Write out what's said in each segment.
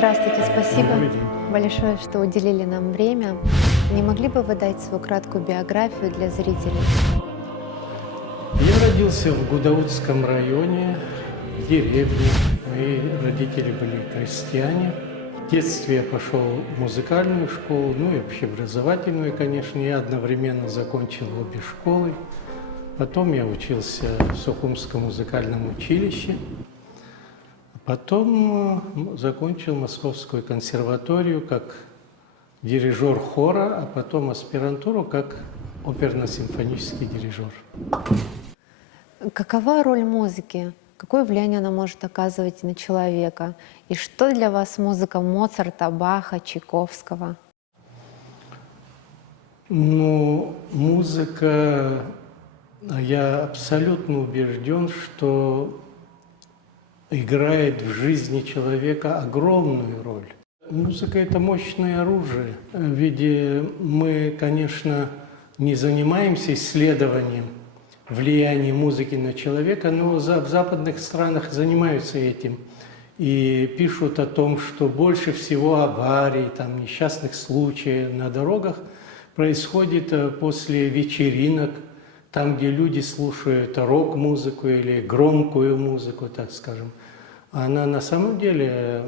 Здравствуйте, спасибо Добрый день. большое, что уделили нам время. Не могли бы вы дать свою краткую биографию для зрителей? Я родился в Гудаутском районе, в деревне. Мои родители были крестьяне. В детстве я пошел в музыкальную школу, ну и общеобразовательную, конечно. Я одновременно закончил обе школы. Потом я учился в Сухумском музыкальном училище. Потом закончил Московскую консерваторию как дирижер хора, а потом аспирантуру как оперно-симфонический дирижер. Какова роль музыки? Какое влияние она может оказывать на человека? И что для вас музыка Моцарта, Баха, Чайковского? Ну, музыка, я абсолютно убежден, что играет в жизни человека огромную роль. Музыка – это мощное оружие. Ведь мы, конечно, не занимаемся исследованием влияния музыки на человека, но в западных странах занимаются этим. И пишут о том, что больше всего аварий, там, несчастных случаев на дорогах происходит после вечеринок, там, где люди слушают рок-музыку или громкую музыку, так скажем. Она на самом деле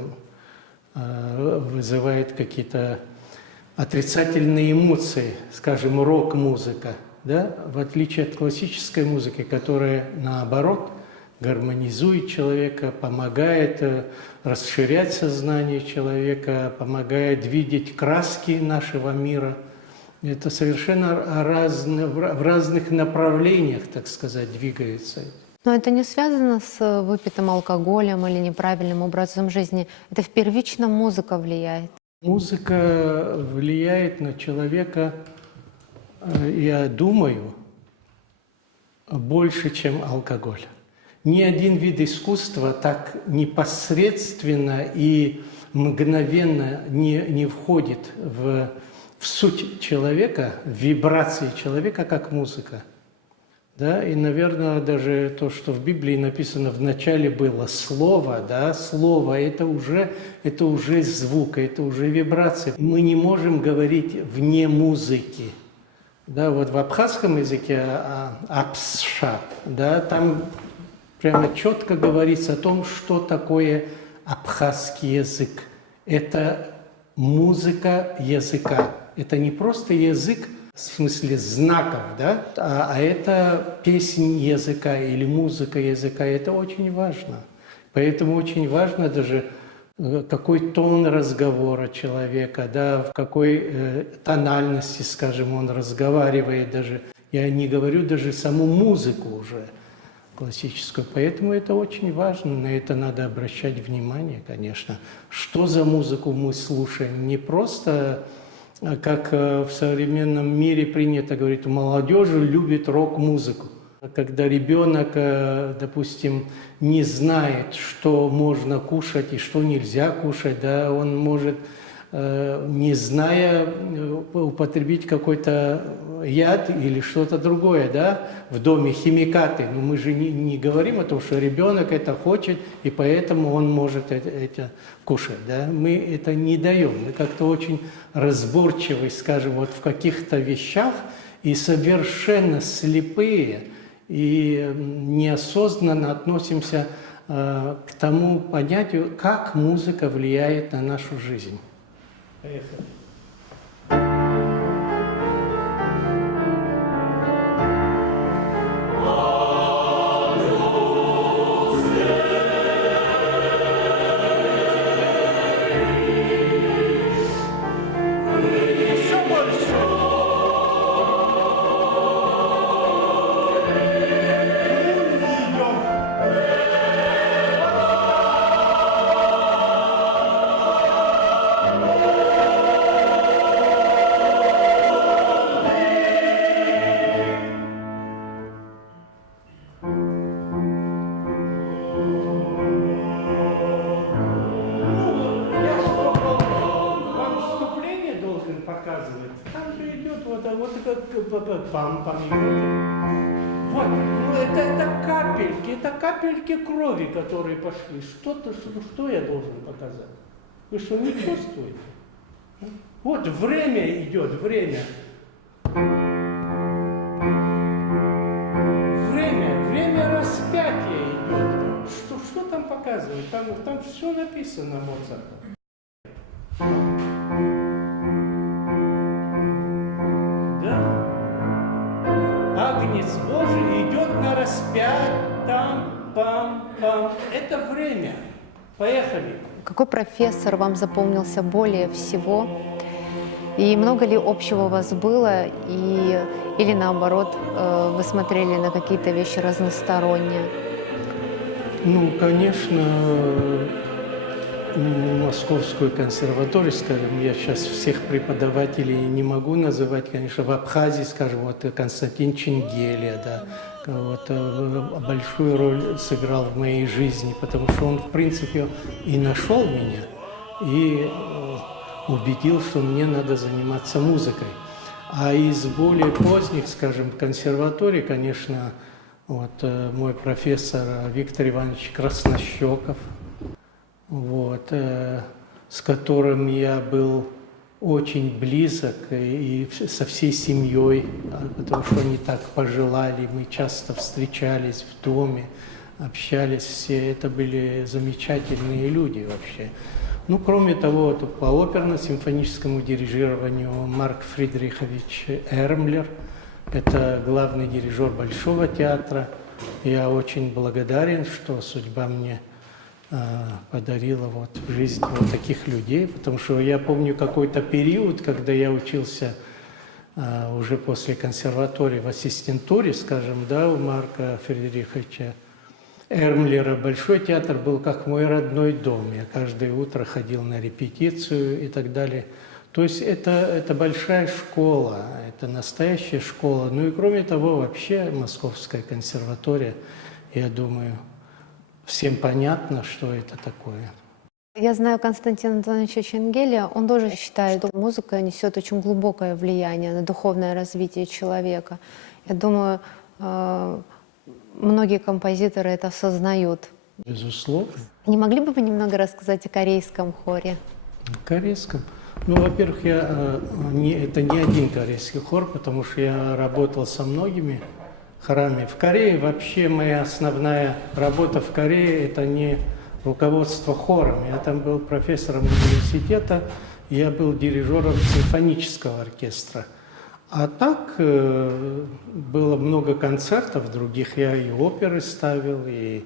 вызывает какие-то отрицательные эмоции, скажем, рок-музыка, да? В отличие от классической музыки, которая, наоборот, гармонизует человека, помогает расширять сознание человека, помогает видеть краски нашего мира. Это совершенно в разных направлениях, так сказать, двигается. Но это не связано с выпитым алкоголем или неправильным образом жизни. Это первично музыка влияет. Музыка влияет на человека, я думаю, больше, чем алкоголь. Ни один вид искусства так непосредственно и мгновенно не входит в суть человека, в вибрации человека, как музыка. Да? И, наверное, даже то, что в Библии написано, в начале было слово, да? Слово это уже звук, это уже вибрация. Мы не можем говорить вне музыки. Да? Вот в абхазском языке апсша, да? Там прямо четко говорится о том, что такое абхазский язык. Это музыка языка. Это не просто язык, в смысле знаков, да? А это песнь языка или музыка языка. Это очень важно. Поэтому очень важно даже, какой тон разговора человека, да, в какой тональности, скажем, он разговаривает даже. Я не говорю даже саму музыку уже классическую. Поэтому это очень важно, на это надо обращать внимание, конечно. Что за музыку мы слушаем? Не просто, как в современном мире принято говорить, молодежь любит рок-музыку. Когда ребенок, допустим, не знает, что можно кушать и что нельзя кушать, да, он может, не зная, употребить какой-то яд или что-то другое, да, в доме, химикаты. Но мы же не говорим о том, что ребенок это хочет, и поэтому он может это кушать, да. Мы это не даем. Мы как-то очень разборчивы, скажем, вот в каких-то вещах, и совершенно слепые, и неосознанно относимся к тому понятию, как музыка влияет на нашу жизнь. Поехали. Показывает. Там же идет вот как пам-пам. Вот, ну это капельки крови, которые пошли. Что я должен показать? Вы что, не чувствуете? Вот время идет, время. Время распятия идет. Что там показывает? Там все написано Моцартом. Да. Агнец Божий идет на распять, там, пам. Это время. Поехали. Какой профессор вам запомнился более всего? И много ли общего у вас было? Или наоборот, вы смотрели на какие-то вещи разносторонние? Ну, конечно, Московскую консерваторию, скажем, я сейчас всех преподавателей не могу называть, конечно, в Абхазии, скажем, вот Константин Ченгелия, да, вот, большую роль сыграл в моей жизни, потому что он, в принципе, и нашел меня, и убедил, что мне надо заниматься музыкой. А из более поздних, скажем, консерваторий, конечно, вот, мой профессор Виктор Иванович Краснощеков, вот, с которым я был очень близок и со всей семьей, потому что они так пожелали, мы часто встречались в доме, общались все, это были замечательные люди вообще. Ну, кроме того, вот, по оперно-симфоническому дирижированию Марк Фридрихович Эрмлер, это главный дирижер Большого театра. Я очень благодарен, что судьба мне подарила вот в жизни вот таких людей, потому что я помню какой-то период, когда я учился уже после консерватории в ассистентуре, скажем, да, у Марка Фридриховича Эрмлера. Большой театр был как мой родной дом. Я каждое утро ходил на репетицию и так далее. То есть это большая школа, это настоящая школа. Ну и кроме того, вообще Московская консерватория, я думаю, всем понятно, что это такое. Я знаю Константина Антоновича Ченгелия, он тоже считает, что музыка несет очень глубокое влияние на духовное развитие человека. Я думаю, многие композиторы это осознают. Безусловно. Не могли бы вы немного рассказать о корейском хоре? В корейском? Ну, во-первых, это не один корейский хор, потому что я работал со многими хорами. В Корее вообще моя основная работа в Корее – это не руководство хором. Я там был профессором университета, я был дирижером симфонического оркестра. А так было много концертов других, я и оперы ставил, и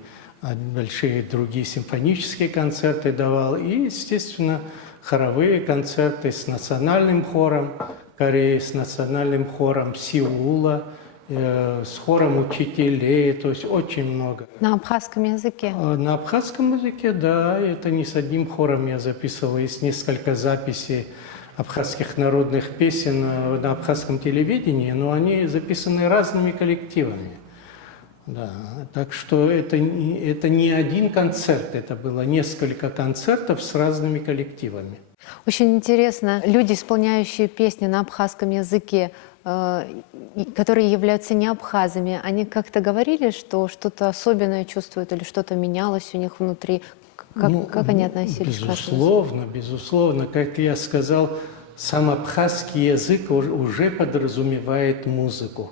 большие другие симфонические концерты давал, и, естественно, хоровые концерты с национальным хором Кореи, с национальным хором Сеула, с хором учителей, то есть очень много. На абхазском языке? На абхазском языке, да, это не с одним хором я записывал, есть несколько записей абхазских народных песен на абхазском телевидении, но они записаны разными коллективами. Да, так что это не один концерт, это было несколько концертов с разными коллективами. Очень интересно, люди, исполняющие песни на абхазском языке, которые являются не абхазами, они как-то говорили, что что-то особенное чувствуют или что-то менялось у них внутри? Как они относились к нашему? Безусловно. Как я сказал, сам абхазский язык уже подразумевает музыку.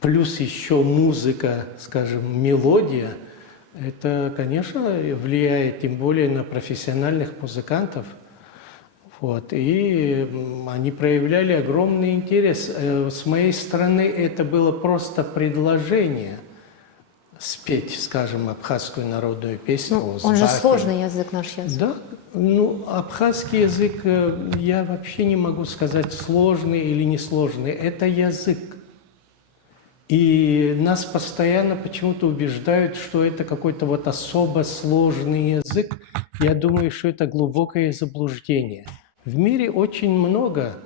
Плюс еще музыка, скажем, мелодия, это, конечно, влияет тем более на профессиональных музыкантов. Вот. И они проявляли огромный интерес. С моей стороны это было просто предложение спеть, скажем, абхазскую народную песню. Ну, он же сложный язык, наш язык. Да, ну, абхазский язык, я вообще не могу сказать, сложный или несложный. Это язык. И нас постоянно почему-то убеждают, что это какой-то вот особо сложный язык. Я думаю, что это глубокое заблуждение. В мире очень много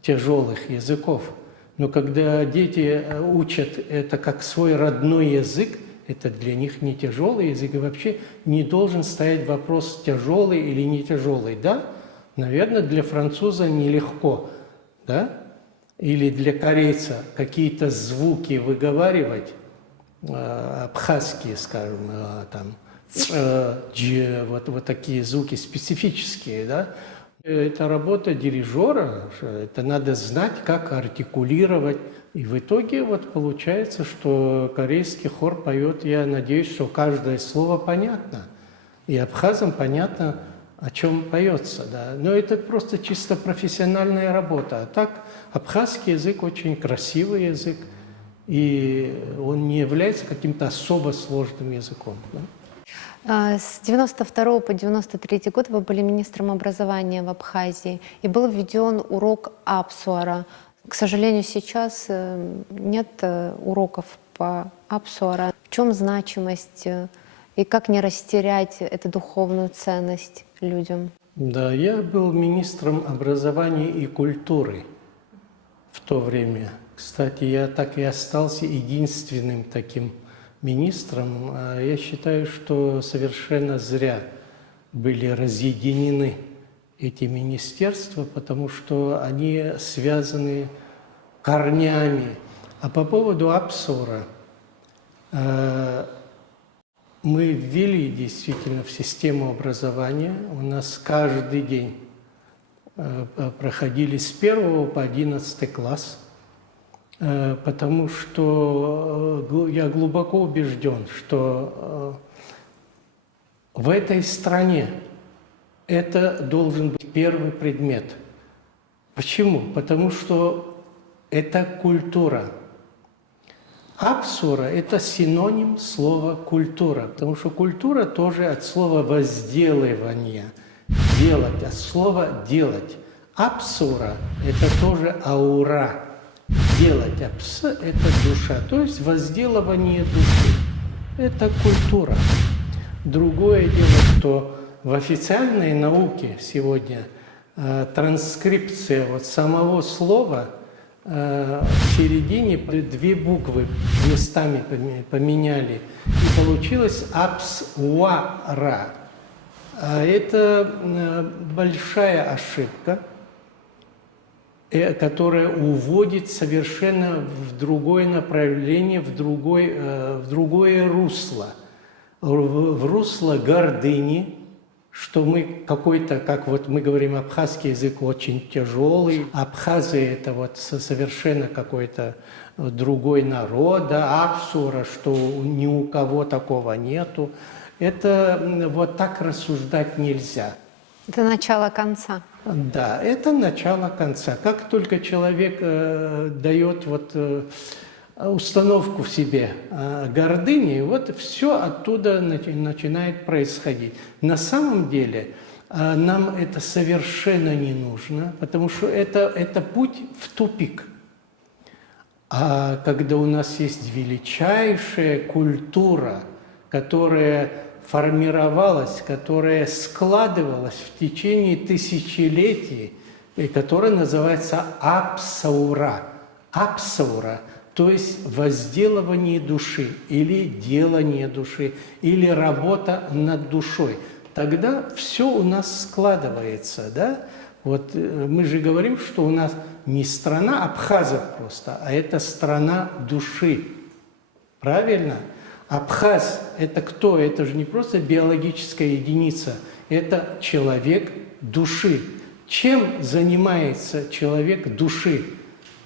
тяжелых языков, но когда дети учат это как свой родной язык, это для них не тяжелый язык, и вообще не должен стоять вопрос, тяжелый или не тяжелый. Да, наверное, для француза нелегко, да? Или для корейца какие-то звуки выговаривать, абхазские, скажем, там, вот такие звуки специфические, да. Это работа дирижера, это надо знать, как артикулировать. И в итоге вот получается, что корейский хор поет, я надеюсь, что каждое слово понятно. И абхазам понятно, о чем поется. Да. Но это просто чисто профессиональная работа. А так абхазский язык очень красивый язык, и он не является каким-то особо сложным языком. Да. С 92 по 93 год вы были министром образования в Абхазии, и был введен урок Апсуара. К сожалению, сейчас нет уроков по Апсуара. В чем значимость и как не растерять эту духовную ценность людям? Да, я был министром образования и культуры в то время. Кстати, я так и остался единственным таким министром. Я считаю, что совершенно зря были разъединены эти министерства, потому что они связаны корнями. А по поводу Апсуара, мы ввели действительно в систему образования. У нас каждый день проходили с 1 по 11 класс, потому что я глубоко убежден, что в этой стране это должен быть первый предмет. Почему? Потому что это культура. Апсуара – это синоним слова «культура», потому что культура тоже от слова «возделывание», «делать», от слова «делать». Апсуара – это тоже аура, делать, а пс – это душа, то есть возделывание души. Это культура. Другое дело, что в официальной науке сегодня транскрипция вот самого слова в середине 2 буквы местами поменяли, и получилось апсуара. Это большая ошибка, которая уводит совершенно в другое направление, в другое русло. В русло гордыни, что мы какой-то, как вот мы говорим, абхазский язык очень тяжелый, абхазы это вот совершенно какой-то другой народ, да, Апсуара, что ни у кого такого нету. Это вот так рассуждать нельзя. Это начало конца. Да, это начало конца. Как только человек дает вот установку в себе гордыни, вот все оттуда начинает происходить. На самом деле нам это совершенно не нужно, потому что это путь в тупик. А когда у нас есть величайшая культура, которая формировалась, которая складывалась в течение тысячелетий, и которая называется апсаура. Апсаура, то есть возделывание души, или делание души, или работа над душой. Тогда все у нас складывается, да? Вот мы же говорим, что у нас не страна абхазов просто, а это страна души. Правильно? Абхаз – это кто? Это же не просто биологическая единица, это человек души. Чем занимается человек души?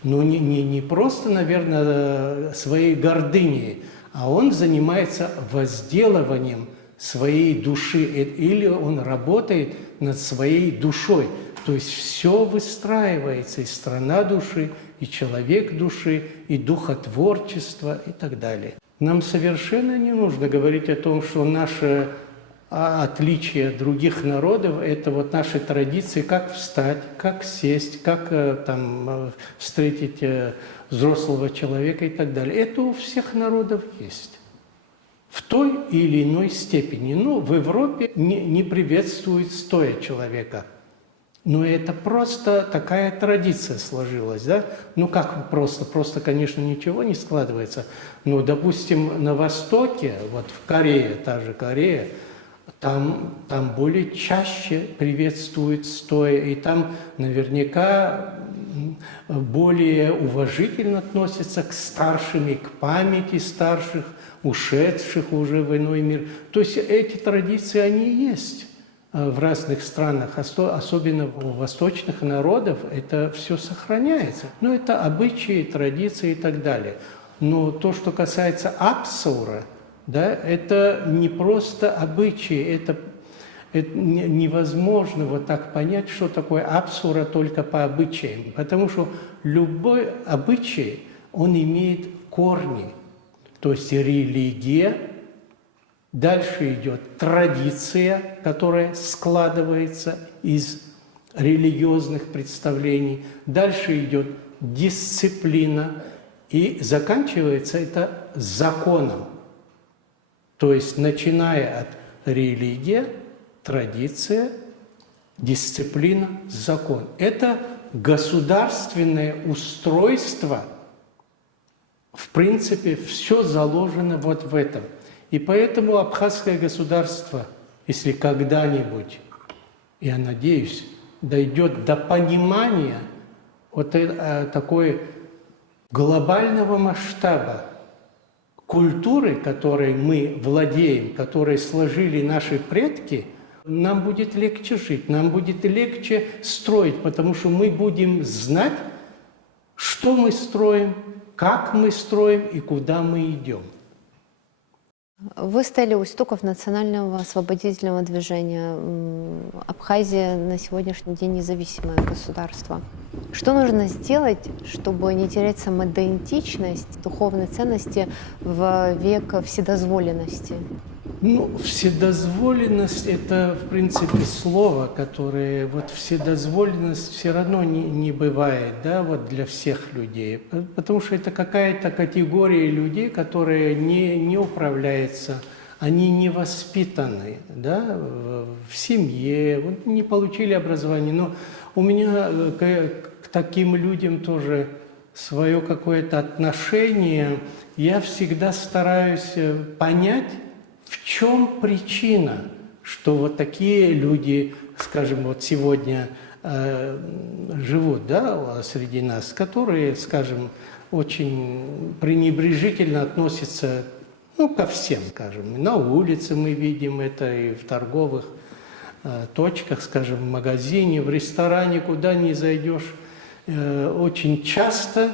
Ну, не просто, наверное, своей гордыней, а он занимается возделыванием своей души, или он работает над своей душой. То есть все выстраивается, и страна души, и человек души, и духотворчество, и так далее. Нам совершенно не нужно говорить о том, что наше отличие от других народов – это вот наши традиции, как встать, как сесть, как там встретить взрослого человека и так далее. Это у всех народов есть. В той или иной степени. Ну, в Европе не приветствуют стоя человека. Но это просто такая традиция сложилась, да? Ну как просто? Просто, конечно, ничего не складывается. Но, допустим, на Востоке, вот в Корее, та же Корея, там более чаще приветствуют стоя, и там наверняка более уважительно относятся к старшим и к памяти старших. ушедших уже в иной мир. То есть эти традиции, они есть в разных странах, особенно у восточных народов, это все сохраняется. Но это обычаи, традиции и так далее. Но то, что касается Апсура, да, это не просто обычаи, это невозможно вот так понять, что такое Апсура только по обычаям. Потому что любой обычай, он имеет корни. То есть религия, дальше идет традиция, которая складывается из религиозных представлений, дальше идет дисциплина, и заканчивается это законом. То есть начиная от религии, традиция, дисциплина, закон. Это государственное устройство, в принципе, все заложено вот в этом. И поэтому абхазское государство, если когда-нибудь, я надеюсь, дойдет до понимания вот такой глобального масштаба культуры, которой мы владеем, которой сложили наши предки, нам будет легче жить, нам будет легче строить, потому что мы будем знать, что мы строим, как мы строим и куда мы идем. Вы стали у истоков национального освободительного движения. Абхазия на сегодняшний день независимое государство. Что нужно сделать, чтобы не терять самоидентичность, духовной ценности в век вседозволенности? Ну, вседозволенность – это, в принципе, слово, которое… Вот вседозволенность все равно не бывает, да, вот для всех людей. Потому что это какая-то категория людей, которые не управляются, они не воспитаны, да, в семье, вот не получили образование. Но у меня к таким людям тоже свое какое-то отношение. Я всегда стараюсь понять, в чем причина, что вот такие люди, скажем, вот сегодня живут, да, среди нас, которые, скажем, очень пренебрежительно относятся, ну, ко всем, скажем. На улице мы видим это, и в торговых точках, скажем, в магазине, в ресторане, куда ни зайдешь. Очень часто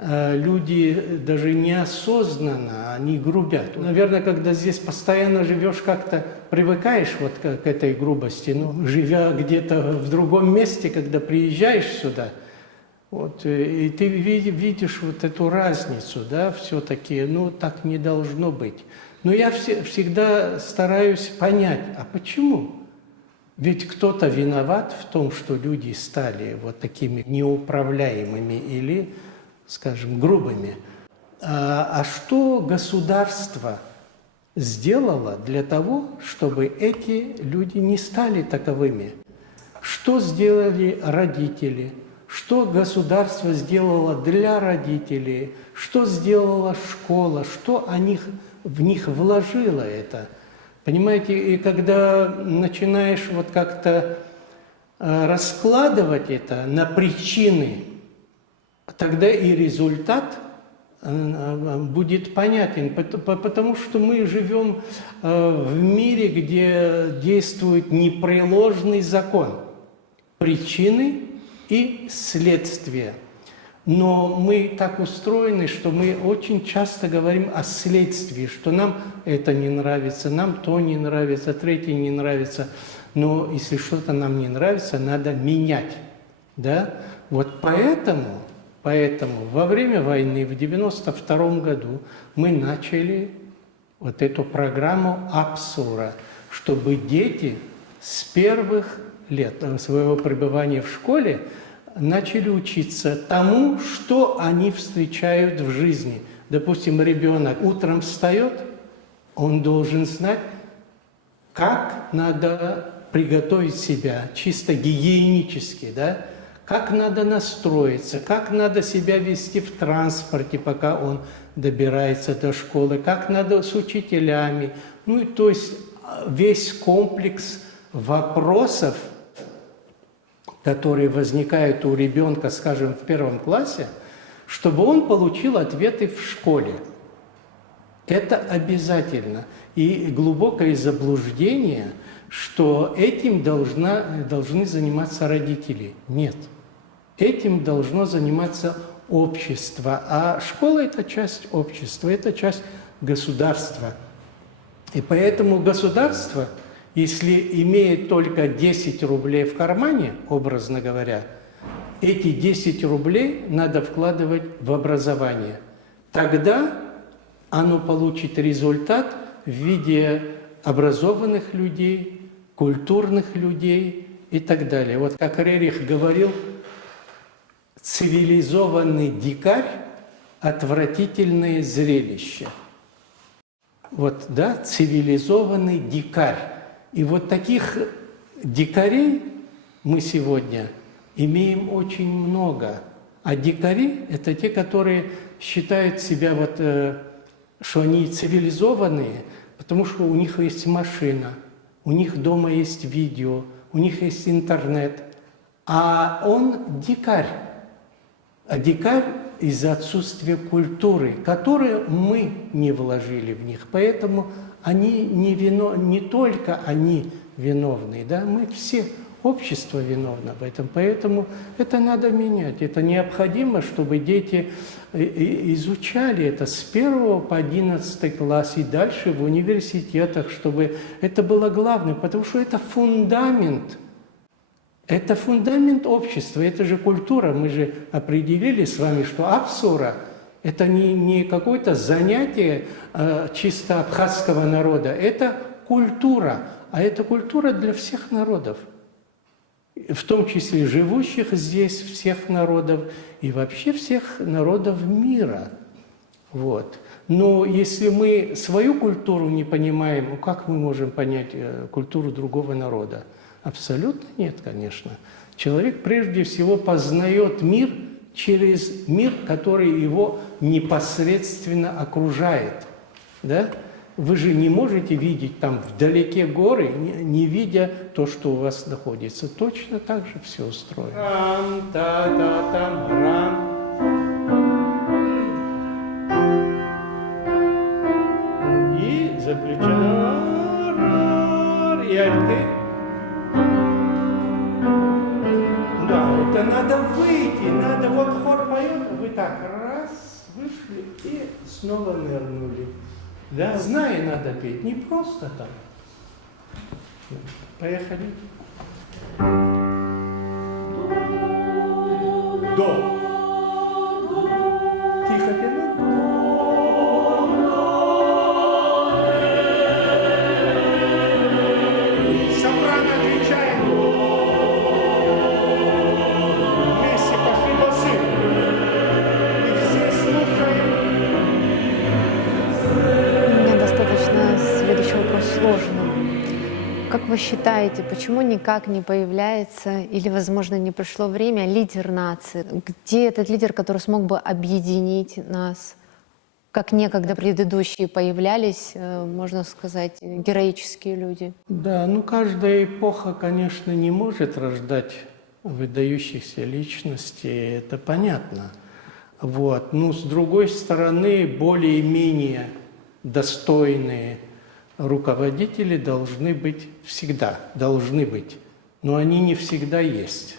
люди даже неосознанно, они грубят. Наверное, когда здесь постоянно живешь, как-то привыкаешь вот к этой грубости. Но живя где-то в другом месте, когда приезжаешь сюда, вот, и ты видишь вот эту разницу, да, все-таки, ну, так не должно быть. Но я всегда стараюсь понять, а почему? Ведь кто-то виноват в том, что люди стали вот такими неуправляемыми или, скажем, грубыми. А что государство сделало для того, чтобы эти люди не стали таковыми? Что сделали родители? Что государство сделало для родителей? Что сделала школа? Что в них вложило это? Понимаете, и когда начинаешь вот как-то раскладывать это на причины, тогда и результат будет понятен, потому что мы живем в мире, где действует непреложный закон причины и следствия. Но мы так устроены, что мы очень часто говорим о следствии, что нам это не нравится, нам то не нравится, третье не нравится. Но если что-то нам не нравится, надо менять. Да? Вот поэтому во время войны в 1992 году мы начали вот эту программу Апсура, чтобы дети с первых лет своего пребывания в школе начали учиться тому, что они встречают в жизни. Допустим, ребенок утром встает, он должен знать, как надо приготовить себя чисто гигиенически, да? Как надо настроиться, как надо себя вести в транспорте, пока он добирается до школы, как надо с учителями. Ну, то есть весь комплекс вопросов, которые возникают у ребенка, скажем, в первом классе, чтобы он получил ответы в школе. Это обязательно. И глубокое заблуждение, что этим должны заниматься родители. Нет. Этим должно заниматься общество. А школа – это часть общества, это часть государства. И поэтому государство, если имеет только 10 рублей в кармане, образно говоря, эти 10 рублей надо вкладывать в образование. Тогда оно получит результат в виде образованных людей, культурных людей и так далее. Вот как Рерих говорил, цивилизованный дикарь – отвратительное зрелище. Вот, да, цивилизованный дикарь. И вот таких дикарей мы сегодня имеем очень много. А дикари – это те, которые считают себя, вот, что они цивилизованные, потому что у них есть машина, у них дома есть видео, у них есть интернет. А он дикарь. А дикарь из-за отсутствия культуры, которую мы не вложили в них. Поэтому они не только они виновны, да? Мы все, общество виновно в этом. Поэтому это надо менять. Это необходимо, чтобы дети изучали это с 1 по 11 класс и дальше в университетах, чтобы это было главным, потому что это фундамент. Это фундамент общества, это же культура. Мы же определили с вами, что абсура – это не какое-то занятие чисто абхазского народа, это культура. А это культура для всех народов, в том числе живущих здесь всех народов и вообще всех народов мира. Вот. Но если мы свою культуру не понимаем, как мы можем понять культуру другого народа? Абсолютно нет, конечно. Человек прежде всего познает мир через мир, который его непосредственно окружает. Да? Вы же не можете видеть там вдалеке горы, не видя то, что у вас находится. Точно так же все устроено. И заключено. И альты. Да, это надо выйти, надо, вот хор поет, вы так раз, вышли и снова нырнули. Да, зная надо петь, не просто так. Поехали. До. Тихо пели. Сопрано отвечаем. Вместе пошли басы. И все слушаем. У меня достаточно следующий вопрос сложный. Как вы считаете, почему никак не появляется, или, возможно, не пришло время, лидер нации? Где этот лидер, который смог бы объединить нас, как некогда предыдущие появлялись, можно сказать, героические люди? Да, ну каждая эпоха, конечно, не может рождать выдающихся личностей, это понятно. Вот. Но с другой стороны, более-менее достойные руководители должны быть всегда, должны быть, но они не всегда есть.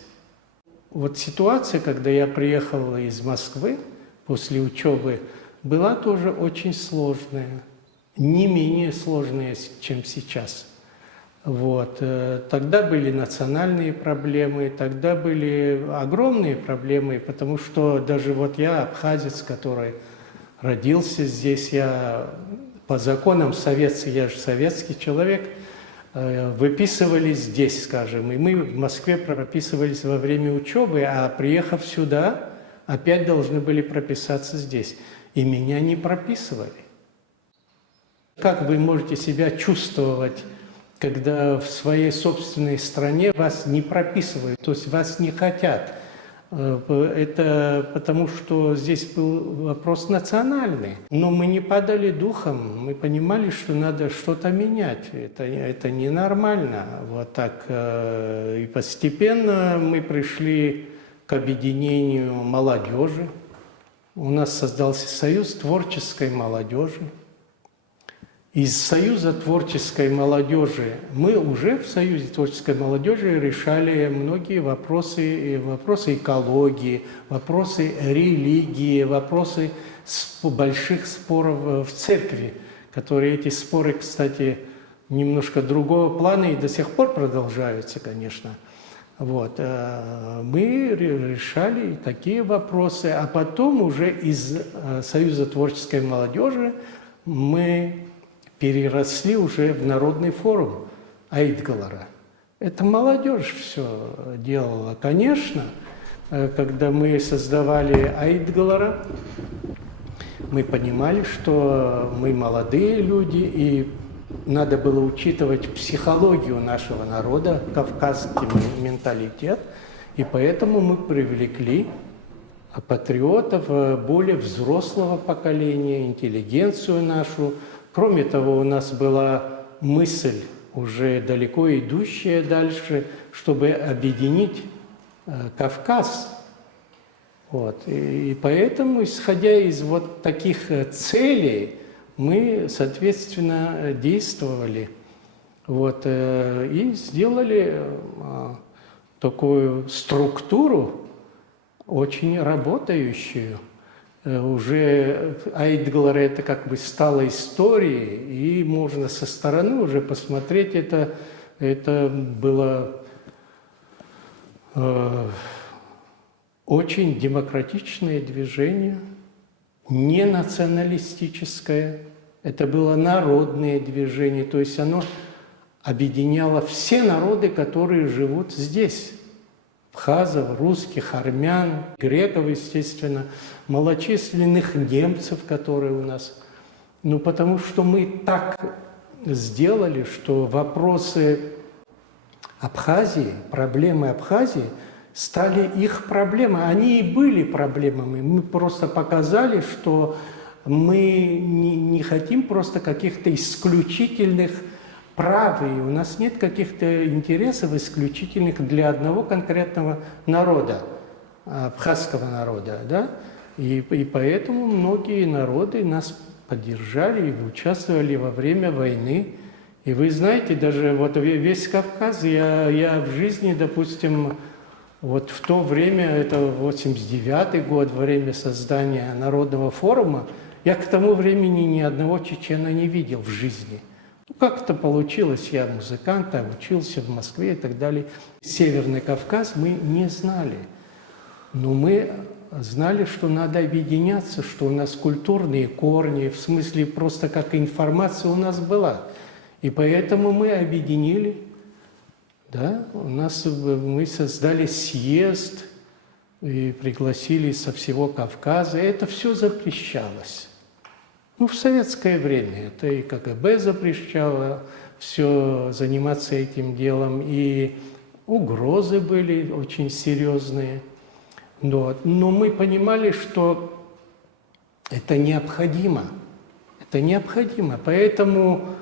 Вот ситуация, когда я приехал из Москвы после учебы, была тоже очень сложная, не менее сложная, чем сейчас. Вот. Тогда были национальные проблемы, тогда были огромные проблемы, потому что даже вот я, абхазец, который родился здесь, я по законам советским, я же советский человек, выписывались здесь, скажем, и мы в Москве прописывались во время учебы, а приехав сюда, опять должны были прописаться здесь. И меня не прописывали. Как вы можете себя чувствовать, когда в своей собственной стране вас не прописывают, то есть вас не хотят? Это потому, что здесь был вопрос национальный. Но мы не падали духом, мы понимали, что надо что-то менять. Это ненормально. Вот так. И постепенно мы пришли к объединению молодежи. У нас создался союз творческой молодежи. из Союза творческой молодежи, мы уже в Союзе творческой молодежи решали многие вопросы, вопросы экологии, вопросы религии, вопросы больших споров в церкви, которые эти споры, кстати, немножко другого плана и до сих пор продолжаются, конечно. Вот. Мы решали такие вопросы, а потом уже из Союза творческой молодежи мы переросли уже в Народный форум Айтгалара. Это молодежь все делала. Конечно, когда мы создавали Айтгалара, мы понимали, что мы молодые люди, и надо было учитывать психологию нашего народа, кавказский менталитет, и поэтому мы привлекли патриотов более взрослого поколения, интеллигенцию нашу. Кроме того, у нас была мысль уже далеко идущая дальше, чтобы объединить Кавказ. Вот. И поэтому, исходя из вот таких целей, мы, соответственно, действовали. Вот. И сделали такую структуру, очень работающую. Уже Айтгалар это как бы стало историей, и можно со стороны уже посмотреть, это было очень демократичное движение, не националистическое, это было народное движение, то есть оно объединяло все народы, которые живут здесь. Абхазов, русских, армян, греков, естественно, малочисленных немцев, которые у нас. Ну, потому что мы так сделали, что вопросы Абхазии, проблемы Абхазии стали их проблемами. Они и были проблемами. Мы просто показали, что мы не хотим просто каких-то исключительных прав, и у нас нет каких-то интересов исключительных для одного конкретного народа, абхазского народа, да? И поэтому многие народы нас поддержали и участвовали во время войны. И вы знаете, даже вот весь Кавказ, я в жизни, допустим, вот в то время, это 89-й год, время создания Народного форума, я к тому времени ни одного чечена не видел в жизни. Как это получилось, я музыкант, учился в Москве и так далее. Северный Кавказ мы не знали, но мы знали, что надо объединяться, что у нас культурные корни, в смысле просто как информация у нас была. И поэтому мы объединили, да, мы создали съезд и пригласили со всего Кавказа, и это все запрещалось. Ну, в советское время это и КГБ запрещало все заниматься этим делом, и угрозы были очень серьезные. Но мы понимали, что это необходимо. Это необходимо. Поэтому,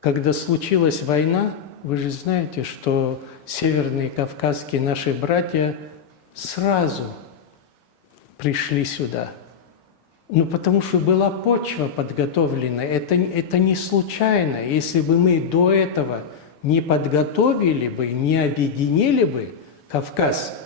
когда случилась война, вы же знаете, что северные кавказские наши братья сразу пришли сюда. Ну, потому что была почва подготовлена. Это не случайно. Если бы мы до этого не подготовили бы, не объединили бы Кавказ,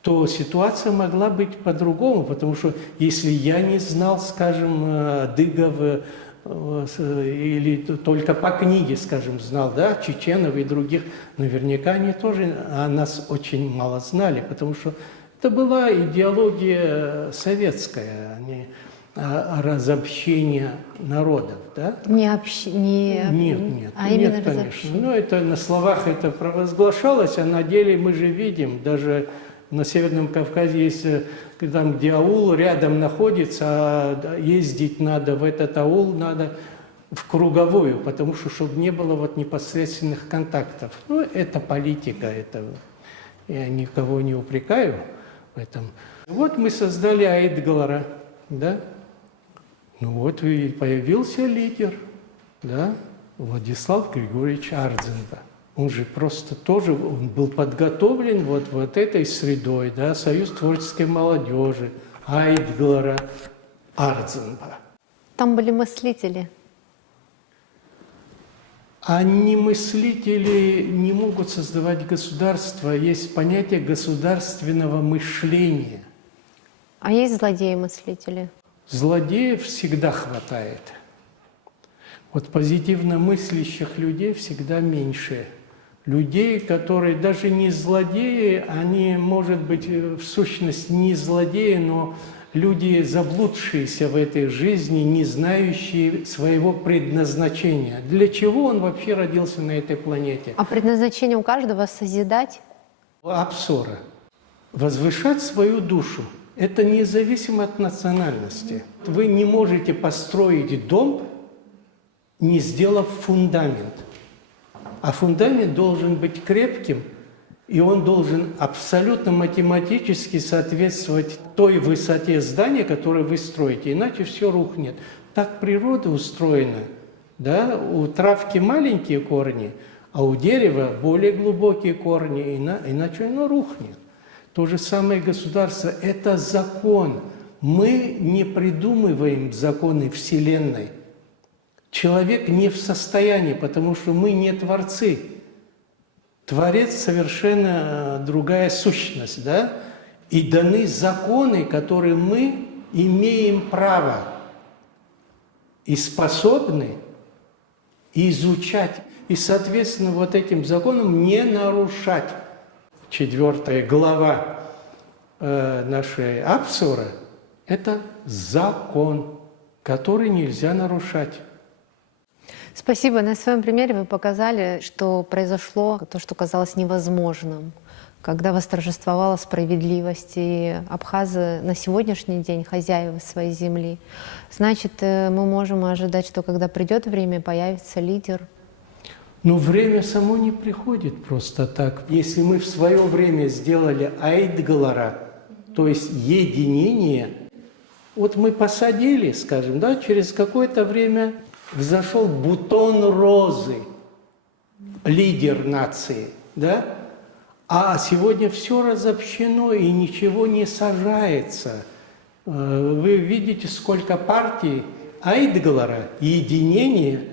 то ситуация могла быть по-другому. Потому что если я не знал, скажем, адыгов, или только по книге, скажем, знал, да, чеченов и других, наверняка они тоже о нас очень мало знали, потому что это была идеология советская, разобщение народов, да? Нет, именно конечно. Ну, это на словах это провозглашалось, а на деле мы же видим, даже на Северном Кавказе есть, там, где аул рядом находится, а ездить надо в этот аул, надо в круговую, потому что, чтобы не было вот непосредственных контактов. Ну, это политика, это я никого не упрекаю в этом. Вот мы создали Айтгалара, да? Ну вот и появился лидер, да, Владислав Григорьевич Ардзенба. Он же просто тоже, он был подготовлен вот этой средой, да, Союз творческой молодежи, Айтгалара, Ардзенба. там были мыслители. Они мыслители не могут создавать государство. Есть понятие государственного мышления. А есть злодеи-мыслители? Злодеев всегда хватает. Вот позитивно мыслящих людей всегда меньше. Людей, которые даже не злодеи, они, может быть, в сущности не злодеи, но люди, заблудшиеся в этой жизни, не знающие своего предназначения. Для чего он вообще родился на этой планете? А предназначение у каждого — созидать? Апсора. Возвышать свою душу. Это независимо от национальности. Вы не можете построить дом, не сделав фундамент. А фундамент должен быть крепким, и он должен абсолютно математически соответствовать той высоте здания, которое вы строите, иначе все рухнет. Так природа устроена. Да? У травки маленькие корни, а у дерева более глубокие корни, иначе оно рухнет. То же самое государство – это закон. Мы не придумываем законы Вселенной. Человек не в состоянии, потому что мы не творцы. Творец совершенно другая сущность, да? И даны законы, которые мы имеем право и способны изучать. И, соответственно, вот этим законом не нарушать. 4 глава нашей Апсора – это закон, который нельзя нарушать. Спасибо. На своем примере вы показали, что произошло то, что казалось невозможным, когда восторжествовала справедливость, и абхазы на сегодняшний день хозяева своей земли. Значит, мы можем ожидать, что когда придет время, появится лидер. Но время само не приходит просто так. Если мы в свое время сделали айдгалара, то есть единение, вот мы посадили, скажем, да, через какое-то время взошел бутон розы, лидер нации, да? А сегодня все разобщено и ничего не сажается. Вы видите, сколько партий айдгалара, единение,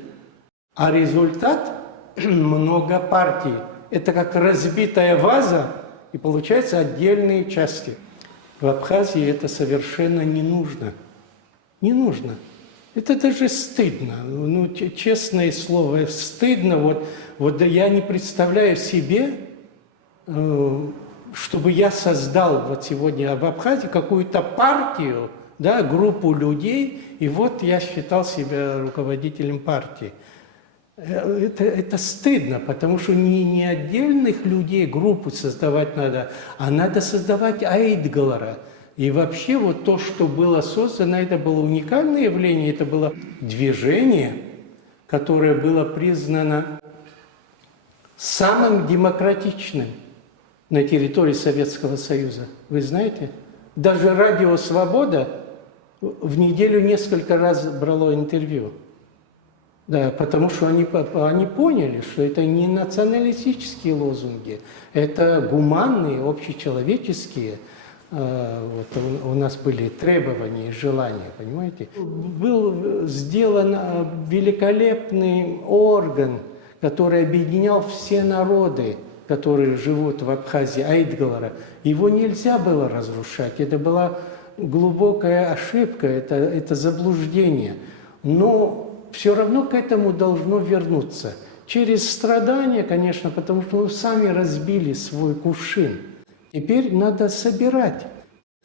а результат – много партий. Это как разбитая ваза, и получается отдельные части. В Абхазии это совершенно не нужно. Не нужно. Это даже стыдно. Ну, честное слово, стыдно. Вот я не представляю себе, чтобы я создал вот сегодня в Абхазии какую-то партию, да, группу людей, и вот я считал себя руководителем партии. Это стыдно, потому что не отдельных людей группу создавать надо, а надо создавать айдгалара. И вообще вот то, что было создано, это было уникальное явление, это было движение, которое было признано самым демократичным на территории Советского Союза. Вы знаете? Даже радио «Свобода» в неделю несколько раз брало интервью. Да, потому что они поняли, что это не националистические лозунги, это гуманные, общечеловеческие. Вот у нас были требования и желания, понимаете? Был сделан великолепный орган, который объединял все народы, которые живут в Абхазии, айдгалара. Его нельзя было разрушать, это была глубокая ошибка, это заблуждение. Но все равно к этому должно вернуться. Через страдания, конечно, потому что мы сами разбили свой кувшин. Теперь надо собирать.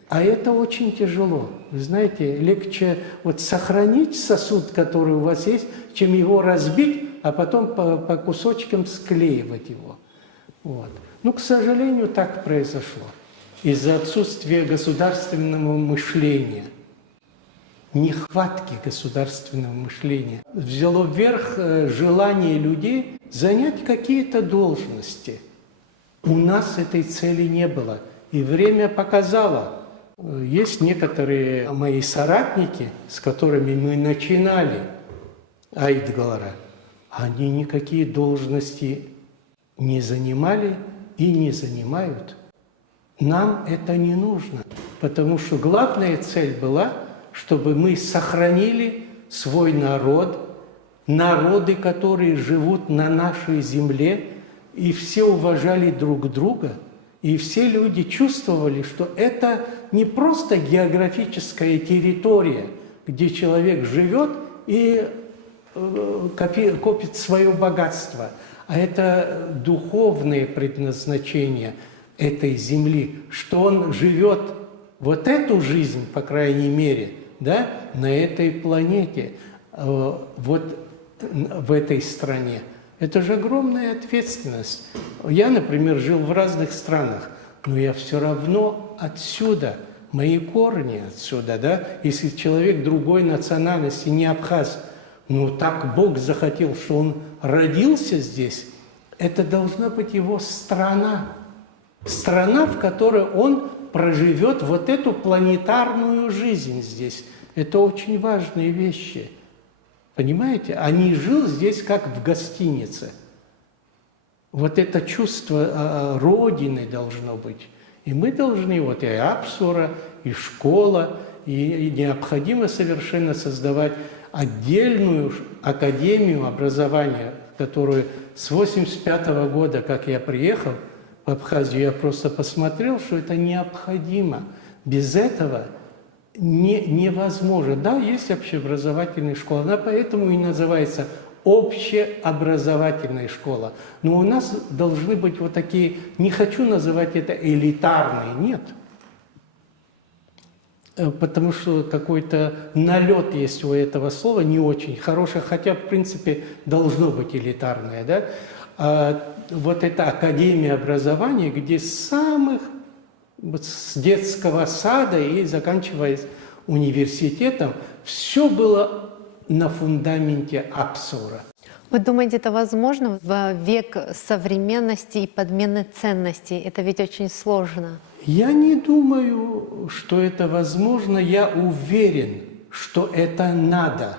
А это очень тяжело. Вы знаете, легче вот сохранить сосуд, который у вас есть, чем его разбить, а потом по кусочкам склеивать его. Вот. Ну, к сожалению, так произошло. Из-за отсутствия государственного мышления. Нехватки государственного мышления. Взяло вверх желание людей занять какие-то должности. У нас этой цели не было. И время показало. Есть некоторые мои соратники, с которыми мы начинали айдгалара. Они никакие должности не занимали и не занимают. Нам это не нужно, потому что главная цель была, чтобы мы сохранили свой народ, народы, которые живут на нашей земле, и все уважали друг друга, и все люди чувствовали, что это не просто географическая территория, где человек живет и копит свое богатство, а это духовное предназначение этой земли, что он живет вот эту жизнь, по крайней мере, да, на этой планете, вот в этой стране. Это же огромная ответственность. Я, например, жил в разных странах, но я все равно отсюда, мои корни отсюда, да. Если человек другой национальности, не абхаз, ну так Бог захотел, что он родился здесь, это должна быть его страна. Страна, в которой он проживет вот эту планетарную жизнь здесь. Это очень важные вещи. Понимаете? А не жил здесь, как в гостинице. Вот это чувство Родины должно быть. И мы должны, вот и Апсура, и школа, и необходимо совершенно создавать отдельную академию образования, которую с 1985 года, как я приехал в Абхазию, я просто посмотрел, что это необходимо. Без этого невозможно. Да, есть общеобразовательная школа, она поэтому и называется общеобразовательная школа. Но у нас должны быть вот такие, не хочу называть это элитарные, нет. Потому что какой-то налет есть у этого слова, не очень хорошее, хотя, в принципе, должно быть элитарное. Да? Вот эта академия образования, где с детского сада и заканчивая университетом, все было на фундаменте Апсура. Вы думаете, это возможно в век современности и подмены ценностей? Это ведь очень сложно. Я не думаю, что это возможно. Я уверен, что это надо.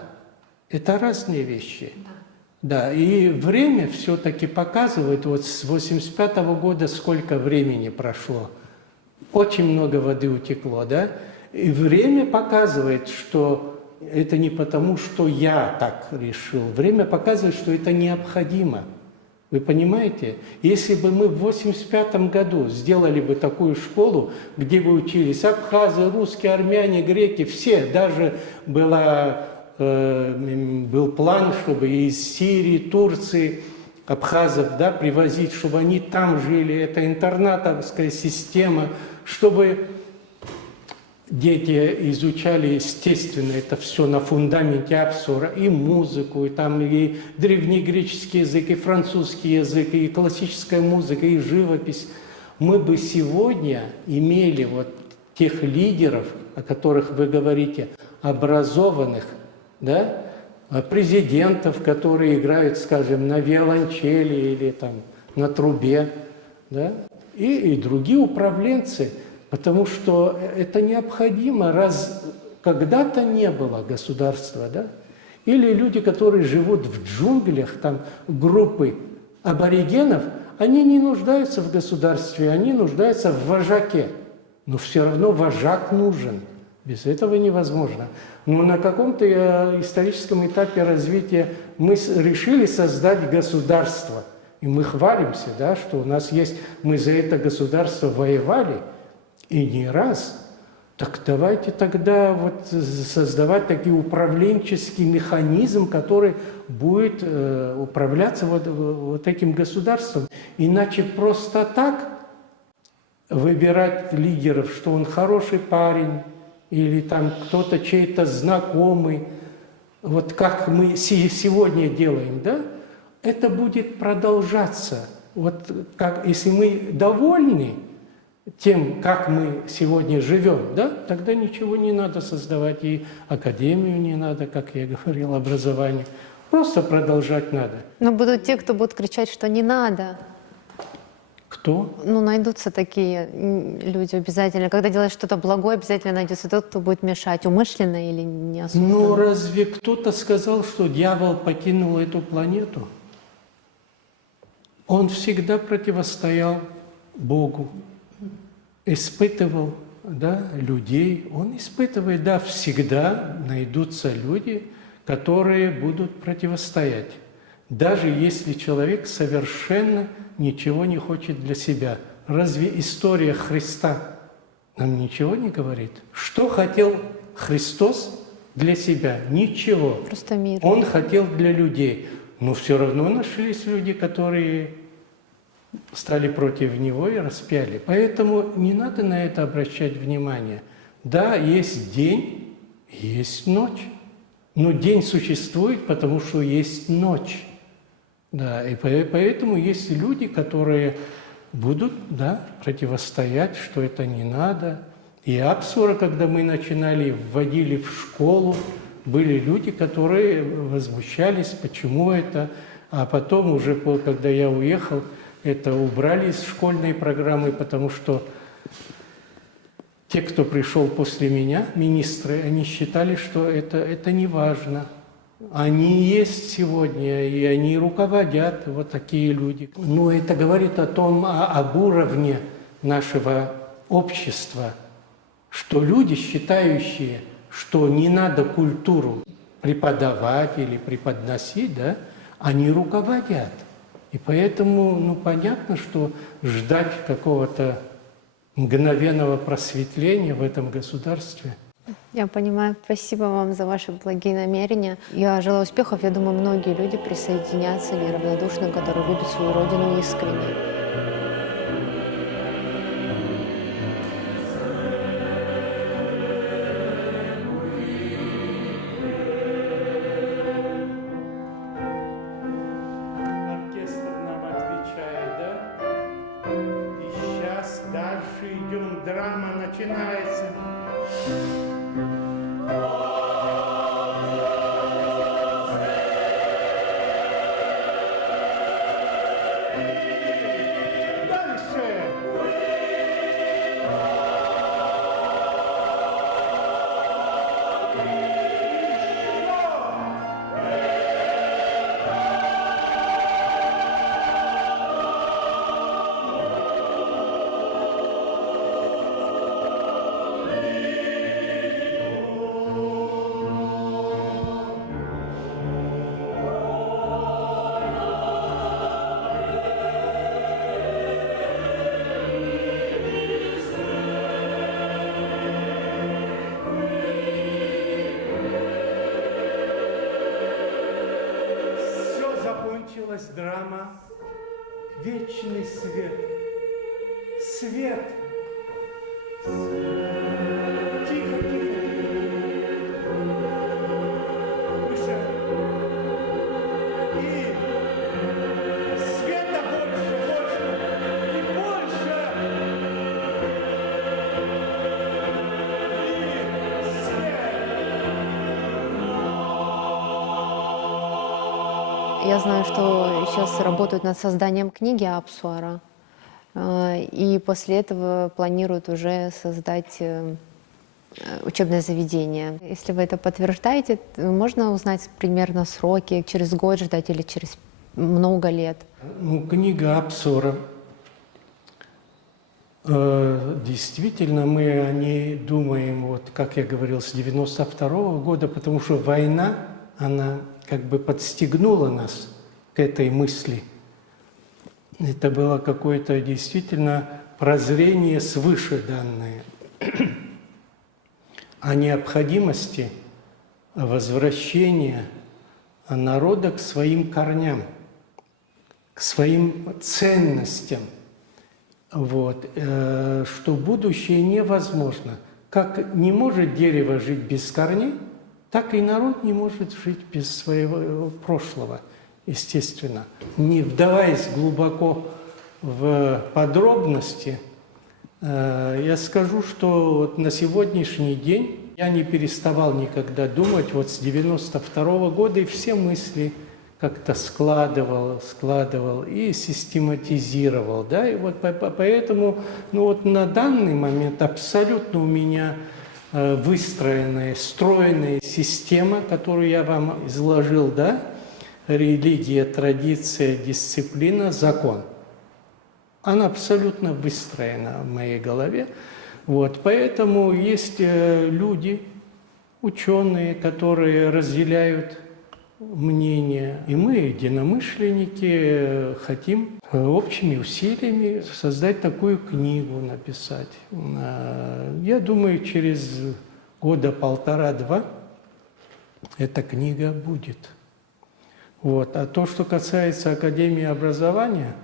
Это разные вещи. Да, и время все-таки показывает, вот с 1985 года сколько времени прошло. Очень много воды утекло, да? И время показывает, что это не потому, что я так решил. Время показывает, что это необходимо. Вы понимаете? Если бы мы в 1985 году сделали бы такую школу, где бы учились абхазы, русские, армяне, греки, все, даже был план, чтобы из Сирии, Турции, абхазов, да, привозить, чтобы они там жили, это интернатовская система, чтобы дети изучали, естественно, это все на фундаменте Апсура, и музыку, и там и древнегреческий язык, и французский язык, и классическая музыка, и живопись. Мы бы сегодня имели вот тех лидеров, о которых вы говорите, образованных, да, президентов, которые играют, скажем, на виолончели или там, на трубе, да, и другие управленцы. Потому что это необходимо, раз когда-то не было государства, да? Или люди, которые живут в джунглях, там группы аборигенов, они не нуждаются в государстве, они нуждаются в вожаке. Но все равно вожак нужен. Без этого невозможно. Но на каком-то историческом этапе развития мы решили создать государство. И мы хвалимся, да, что у нас есть, мы за это государство воевали. И не раз. Так давайте тогда вот создавать такой управленческий механизм, который будет управляться вот этим государством. Иначе просто так выбирать лидеров, что он хороший парень или там кто-то чей-то знакомый, вот как мы сегодня делаем, да, это будет продолжаться. Вот как, если мы довольны тем, как мы сегодня живем, да, тогда ничего не надо создавать, и академию не надо, как я говорил, образование. Просто продолжать надо. Но будут те, кто будут кричать, что не надо. Кто? Ну, найдутся такие люди обязательно. Когда делаешь что-то благое, обязательно найдется тот, кто будет мешать, умышленно или неосознанно. Ну, разве кто-то сказал, что дьявол покинул эту планету? Он всегда противостоял Богу. Испытывал, да, людей. Он испытывает, да, всегда найдутся люди, которые будут противостоять. Даже если человек совершенно ничего не хочет для себя. Разве история Христа нам ничего не говорит? Что хотел Христос для себя? Ничего. Просто мир. Он хотел для людей. Но все равно нашлись люди, которые стали против него и распяли. Поэтому не надо на это обращать внимание. Да, есть день, есть ночь. Но день существует, потому что есть ночь. Да, и поэтому есть люди, которые будут, да, противостоять, что это не надо. И Апсура, когда мы начинали, вводили в школу, были люди, которые возмущались, почему это. А потом уже, когда я уехал, это убрали из школьной программы, потому что те, кто пришел после меня, министры, они считали, что это не важно. Они есть сегодня, и они руководят, вот такие люди. Но это говорит о том, об уровне нашего общества, что люди, считающие, что не надо культуру преподавать или преподносить, да, они руководят. И поэтому, понятно, что ждать какого-то мгновенного просветления в этом государстве. Я понимаю. Спасибо вам за ваши благие намерения. Я желаю успехов. Я думаю, многие люди присоединятся или равнодушны, которые любят свою родину искренне. Оркестр нам отвечает, да? И сейчас дальше идем, драма начинается. Закончилась драма «Вечный свет». Свет. Тихо, тихо. Выше. И света больше, больше. И больше. И свет. Я знаю, что сейчас работают над созданием книги Апсуара, и после этого планируют уже создать учебное заведение. Если вы это подтверждаете, можно узнать примерно сроки, через год ждать или через много лет? Книга Апсуара. Действительно, мы о ней думаем, вот, как я говорил, с 92-го года, потому что война, она как бы подстегнула нас к этой мысли. Это было какое-то действительно прозрение свыше данное о необходимости возвращения народа к своим корням, к своим ценностям. Вот, что будущее невозможно. Как не может дерево жить без корней, так и народ не может жить без своего прошлого, естественно. Не вдаваясь глубоко в подробности, я скажу, что вот на сегодняшний день я не переставал никогда думать, вот с 92-го года, и все мысли как-то складывал и систематизировал, да, и вот поэтому, вот на данный момент абсолютно у меня выстроенная, стройная система, которую я вам изложил, да, религия, традиция, дисциплина, закон. Она абсолютно выстроена в моей голове. Вот, поэтому есть люди, ученые, которые разделяют мнения. И мы, единомышленники, хотим общими усилиями создать такую книгу, написать. Я думаю, через года полтора-два эта книга будет. Вот. А то, что касается Академии образования,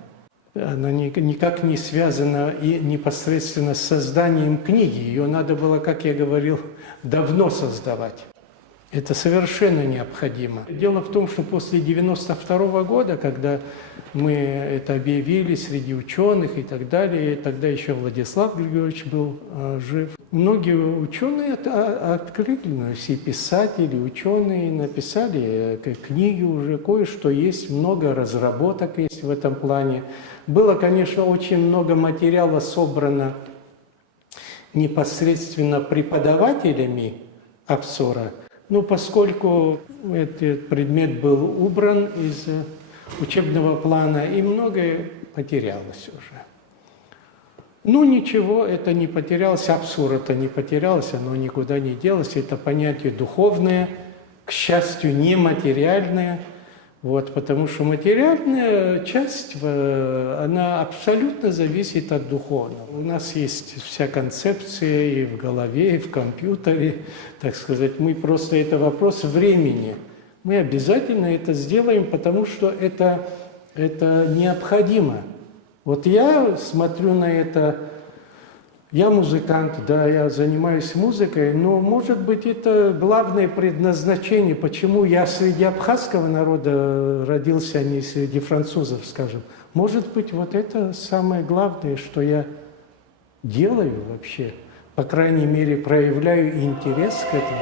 она никак не связана и непосредственно с созданием книги. Ее надо было, как я говорил, давно создавать. Это совершенно необходимо. Дело в том, что после 1992 года, когда мы это объявили среди ученых и так далее, тогда еще Владислав Григорьевич был жив, многие ученые откликнулись, все писатели, ученые написали книги уже, кое-что есть, много разработок есть в этом плане. Было, конечно, очень много материала собрано непосредственно преподавателями Апсора, но поскольку этот предмет был убран из учебного плана, и многое потерялось уже. Ну ничего, это не потерялось, Апсур это не потерялось, оно никуда не делось, это понятие духовное, к счастью, нематериальное. Вот, потому что материальная часть, она абсолютно зависит от духовного. У нас есть вся концепция и в голове, и в компьютере, так сказать. Мы просто, это вопрос времени. Мы обязательно это сделаем, потому что это необходимо. Вот я смотрю на это, я музыкант, да, я занимаюсь музыкой, но, может быть, это главное предназначение, почему я среди абхазского народа родился, а не среди французов, скажем. Может быть, вот это самое главное, что я делаю вообще, по крайней мере, проявляю интерес к этому.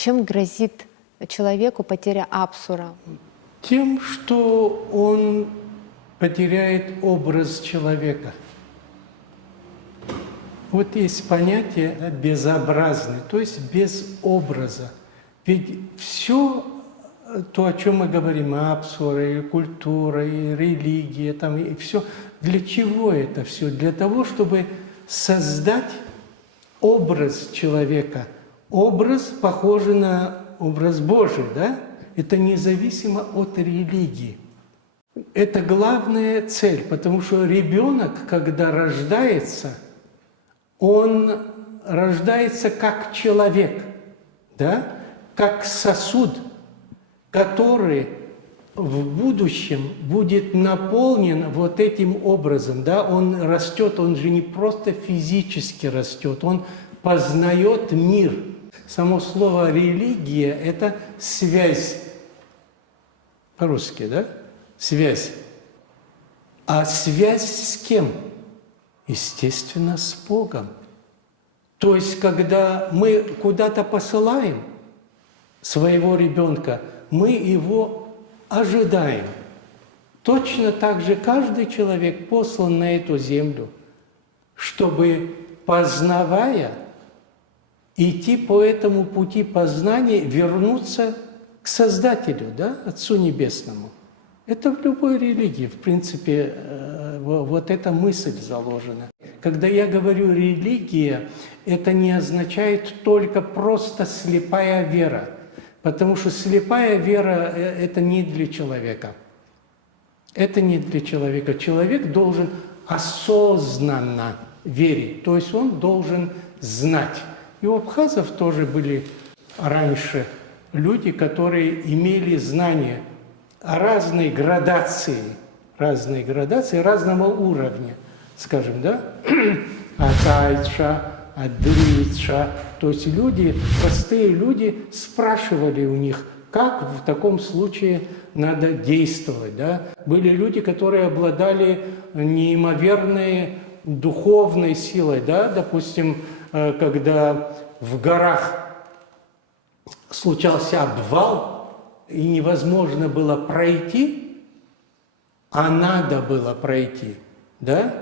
Чем грозит человеку потеря апсура? Тем, что он потеряет образ человека. Вот есть понятие да, безобразный, то есть без образа. Ведь все то, о чем мы говорим, апсура, и культура, и религия, там, и все, для чего это все? Для того, чтобы создать образ человека. Образ, похожий на образ Божий, да? Это независимо от религии. Это главная цель, потому что ребенок, когда рождается, он рождается как человек, да? Как сосуд, который в будущем будет наполнен вот этим образом. Да? Он растет, он же не просто физически растет, он познает мир. Само слово «религия» – это связь, по-русски, да? Связь. А связь с кем? Естественно, с Богом. То есть, когда мы куда-то посылаем своего ребенка, мы его ожидаем. Точно так же каждый человек послан на эту землю, чтобы, познавая, идти по этому пути познания, вернуться к Создателю, да, Отцу Небесному. Это в любой религии, в принципе, вот эта мысль заложена. Когда я говорю «религия», это не означает только просто слепая вера, потому что слепая вера – это не для человека. Это не для человека. Человек должен осознанно верить, то есть он должен знать. И у абхазов тоже были раньше люди, которые имели знания о разной градации, разного уровня, скажем, да? Атайша, адритша. То есть люди, простые люди спрашивали у них, как в таком случае надо действовать. Да? Были люди, которые обладали неимоверной духовной силой. Да? Допустим, когда в горах случался обвал, и невозможно было пройти, а надо было пройти, да?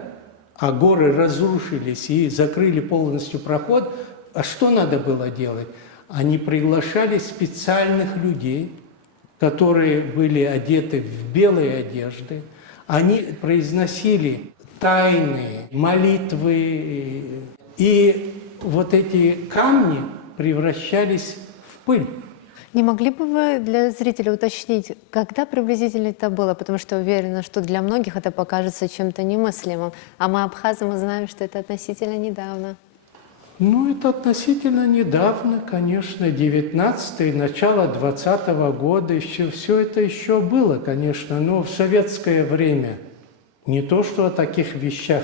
А горы разрушились и закрыли полностью проход, а что надо было делать? Они приглашали специальных людей, которые были одеты в белые одежды, они произносили тайные молитвы, и вот эти камни превращались в пыль. Не могли бы вы для зрителей уточнить, когда приблизительно это было? Потому что уверена, что для многих это покажется чем-то немыслимым. А мы, абхазы, мы знаем, что это относительно недавно. Ну, это относительно недавно, конечно, 19-й, начало 20-го года, еще, все это еще было, конечно, но в советское время не то, что о таких вещах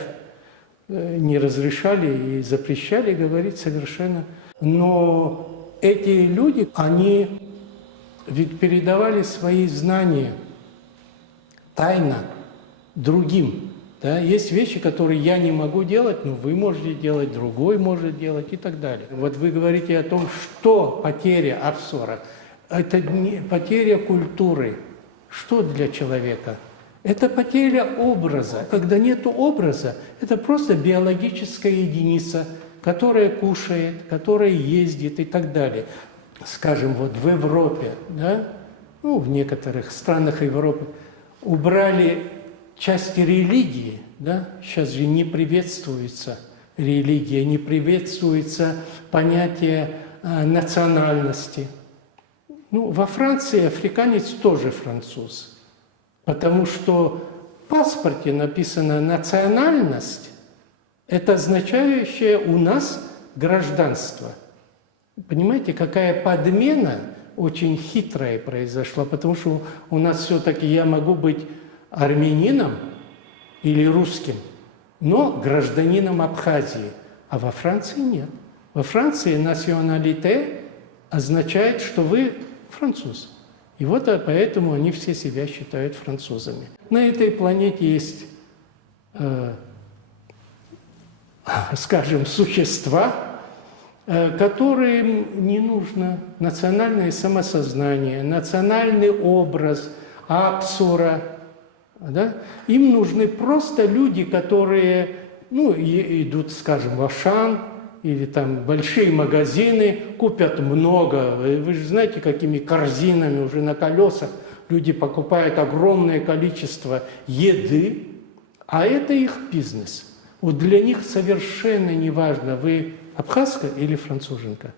не разрешали и запрещали говорить совершенно, но эти люди, они ведь передавали свои знания тайно другим. Да? Есть вещи, которые я не могу делать, но вы можете делать, другой может делать и так далее. Вот вы говорите о том, что потеря апсура. Это не потеря культуры. Что для человека? Это потеря образа. Когда нет образа, это просто биологическая единица, которая кушает, которая ездит и так далее. Скажем, вот в Европе, да, ну, в некоторых странах Европы убрали части религии, да, сейчас же не приветствуется религия, не приветствуется понятие национальности. Ну, во Франции африканец тоже француз, потому что в паспорте написана национальность, это означающее у нас гражданство. Понимаете, какая подмена очень хитрая произошла, потому что у нас все-таки я могу быть армянином или русским, но гражданином Абхазии, а во Франции нет. Во Франции националите означает, что вы француз. И вот поэтому они все себя считают французами. На этой планете есть скажем, существа, которым не нужно национальное самосознание, национальный образ, апсура. Да? Им нужны просто люди, которые идут, скажем, в Ашан или там большие магазины, купят много. Вы же знаете, какими корзинами уже на колесах люди покупают огромное количество еды, а это их бизнес. Вот для них совершенно не важно, вы абхазка или француженка,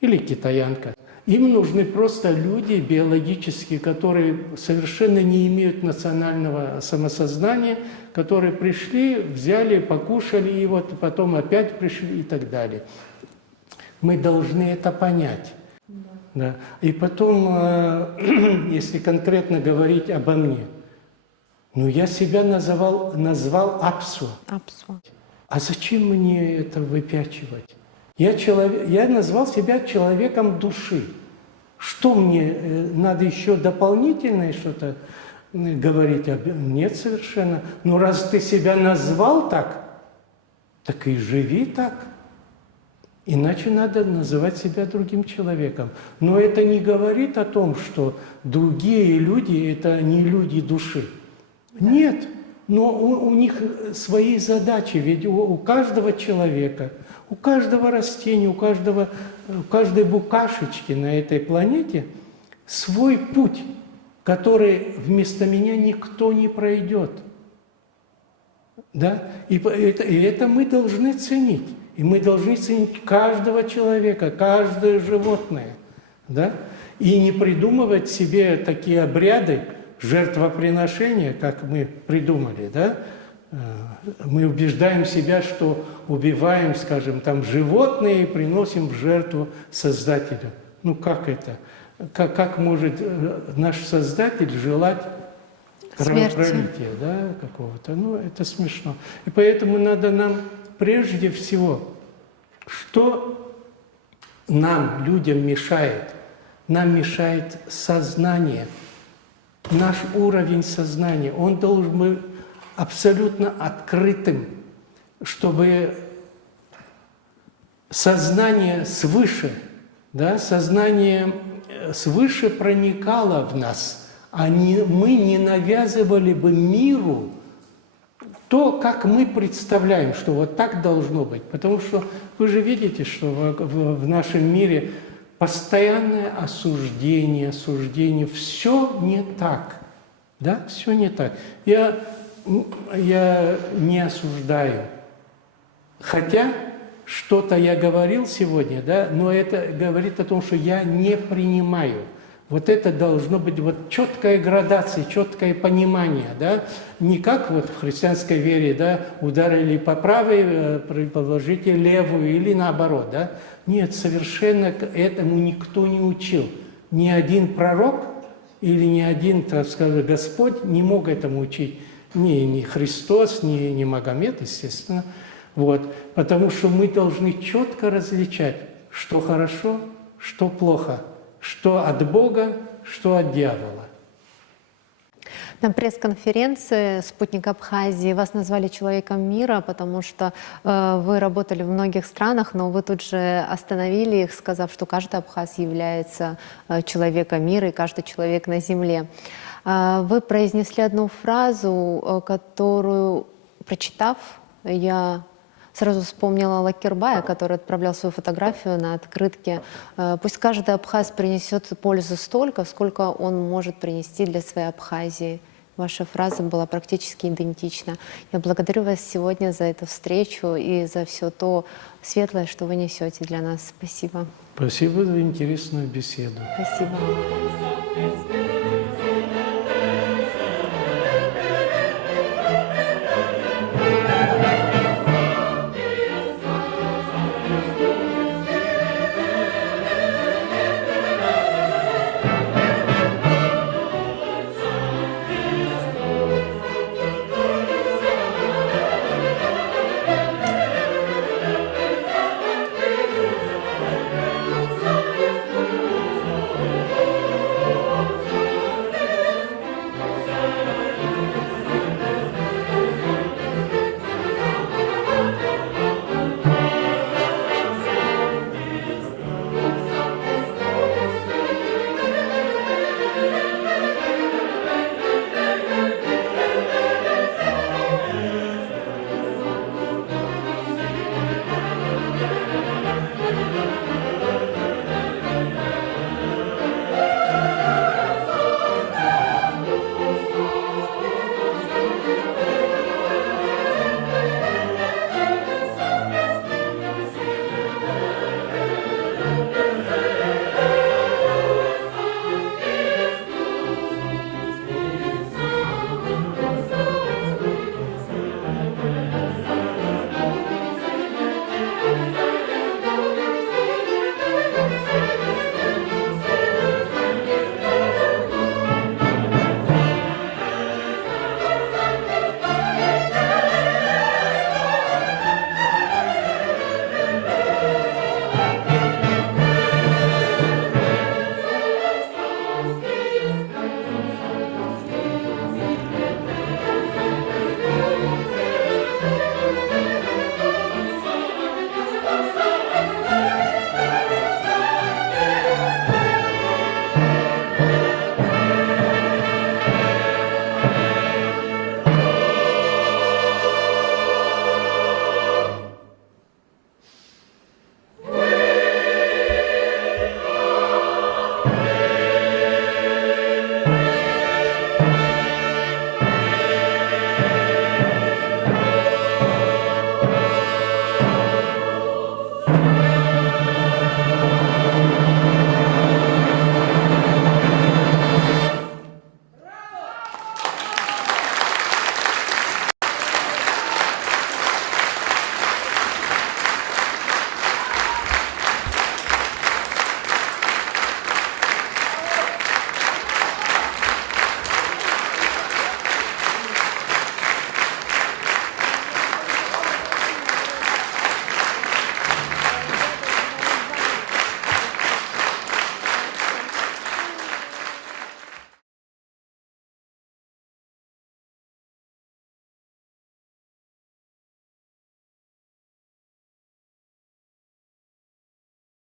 или китаянка. Им нужны просто люди биологические, которые совершенно не имеют национального самосознания, которые пришли, взяли, покушали, и вот потом опять пришли и так далее. Мы должны это понять. Да. И потом, если конкретно говорить обо мне, я себя назвал Апсу. Апсу. А зачем мне это выпячивать? Я назвал себя человеком души. Что мне, надо еще дополнительное что-то говорить? Нет, совершенно. Ну, раз ты себя назвал так и живи так. Иначе надо называть себя другим человеком. Но это не говорит о том, что другие люди – это не люди души. Нет, но у них свои задачи. Ведь у каждого человека, у каждого растения, у каждой букашечки на этой планете свой путь, который вместо меня никто не пройдет. Да? И это мы должны ценить. И мы должны ценить каждого человека, каждое животное. Да? И не придумывать себе такие обряды жертвоприношения, как мы придумали. Да? Мы убеждаем себя, что убиваем, скажем, там животные и приносим в жертву Создателю. Ну как это? Как может наш Создатель желать кровопролития, да, какого-то? Ну, это смешно. И поэтому надо нам прежде всего, что нам, людям, мешает? Нам мешает сознание, наш уровень сознания. Он должен быть абсолютно открытым, чтобы сознание свыше, да, сознание свыше проникало в нас, а мы не навязывали бы миру то, как мы представляем, что вот так должно быть. Потому что вы же видите, что в нашем мире постоянное осуждение, все не так. Да, все не так. Я не осуждаю. Хотя что-то я говорил сегодня, да, но это говорит о том, что я не принимаю. Вот это должно быть вот четкая градация, четкое понимание, да, не как вот в христианской вере, да, ударили по правой, положите левую или наоборот, да. Нет, совершенно этому никто не учил. Ни один пророк или ни один, так сказать, Господь не мог этому учить. Ни Христос, ни Магомед, естественно. Вот. Потому что мы должны четко различать, что хорошо, что плохо. Что от Бога, что от дьявола. На пресс-конференции «Спутник Абхазии» вас назвали человеком мира, потому что вы работали в многих странах, но вы тут же остановили их, сказав, что каждый абхаз является человеком мира и каждый человек на земле. Вы произнесли одну фразу, которую, прочитав, я сразу вспомнила Лакербая, который отправлял свою фотографию на открытке. Пусть каждый абхаз принесет пользу столько, сколько он может принести для своей Абхазии. Ваша фраза была практически идентична. Я благодарю вас сегодня за эту встречу и за все то светлое, что вы несете для нас. Спасибо. Спасибо за интересную беседу. Спасибо.